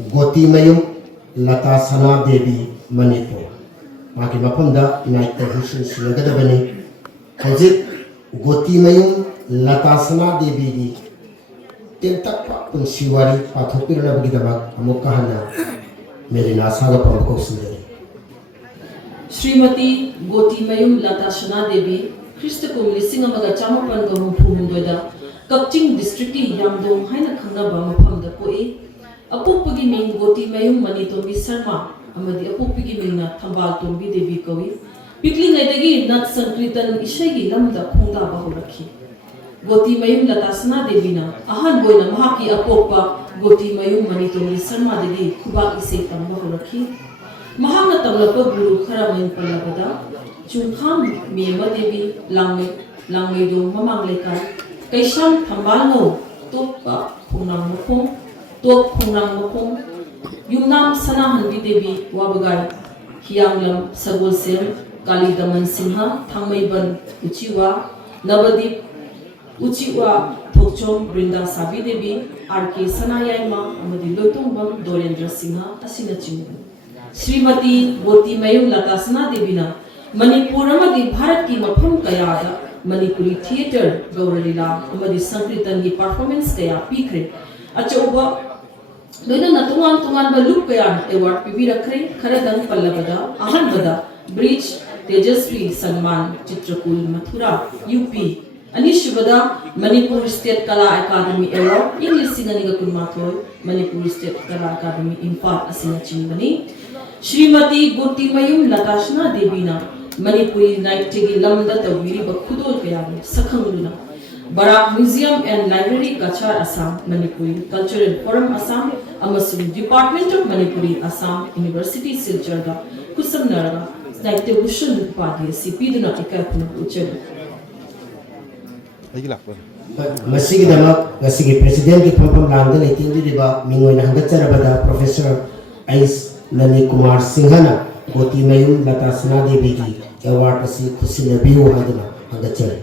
गोतीमयुम लता सना देवी मणिपुर माकी मफमदा इनाइट तहसील सिलगदबनी हजिक गोतीमयुम लता सना देवी की तेंतक पुंसीवारी पाथोपिरनबगिदमक अमुकहना मेरी नासागा प्रमुखोसिंदरी श्रीमती गोतीमयुम लता सना देवी ख्रिस्तकुम लिसिंग अमगा चामपन ग हुफुहुंदोदा कक्चिंग डिस्ट्रिक्ट की यामदोंग हाइना खंगनाबा मफमदा पोई अपोपगी मिंग गोतीमयुम मणितोंबी शर्मा अमदी अपोपगी मिंगना थंबाल तोंबी देवी कवि पिकलिंगैदगी नट संकीर्तन इशैगी लमदा खोंदाबा होरखी गोतीमयुम लता सना देवीना अहन बोयना महाकी अपोपा गोतीमयुम मणितोंबी शर्मादगी खुबाक इसे तंबा होरखी महांग तमलप गुरु खरामैन पल्लबदा चुंखाम मेमा देवी लांगमेदो ममांग लेकाय कैशाम थंबालनो तोपा खोंनाम मखों तोप खोंनाम मखों युमनाम सनाहनबी देवी वाबगाय हियांगलम सगोलसेम कालीदमन सिंह थांगमैबन उचिवा नवदीप उचिवा थोकचोम बृंदा साबी देवी आरके सनायायमा अमदी लोइतोंबम दोरेंद्र सिंह असिना चिंगु श्रीमती गोतीमयुम लता सना देवीना मणिपुर भारत की मफम कयादा मणिपुरी थिएटर गौरलीला संकीर्तन की परफॉर्मेंस कया पीखरे अचौबा लोइना तुंगान तुंगान लुक कया अवार्ड पीबीरखरे खरदंग पल्लबदा अहनबदा ब्रिज तेजस्वी सन्मान चित्रकूल मथुरा यूपी अनिशुबदा मणिपुर स्टेट कला अकादमी अवार्ड इंग मणिपुर स्टेट कला अकादमी इम्फाल असिना चिंबनी श्रीमती गोतीमयुम लता सना देवीना मणिपुरी नाइटगी लमदा तवीरी खुदोल कयाबे सखंगुना Barak museum and library Cachar Assam Manipuri cultural forum Assam अमसुंग department of Manipuri Assam university सिलचरगा कुसमनरगा नाइटे भूषण उपाधि सीपीदुना इकापुन उचेब प्रेसिडेंट की फंफम लांगदा लेतिंदिबा मिंगोयना हंगचरबदा प्रोफेसर आइस ननी कुमार सिंहना गोतीमयुम लता सना देवी की अवार्ड असी खुशिनबियो हादना हंगचर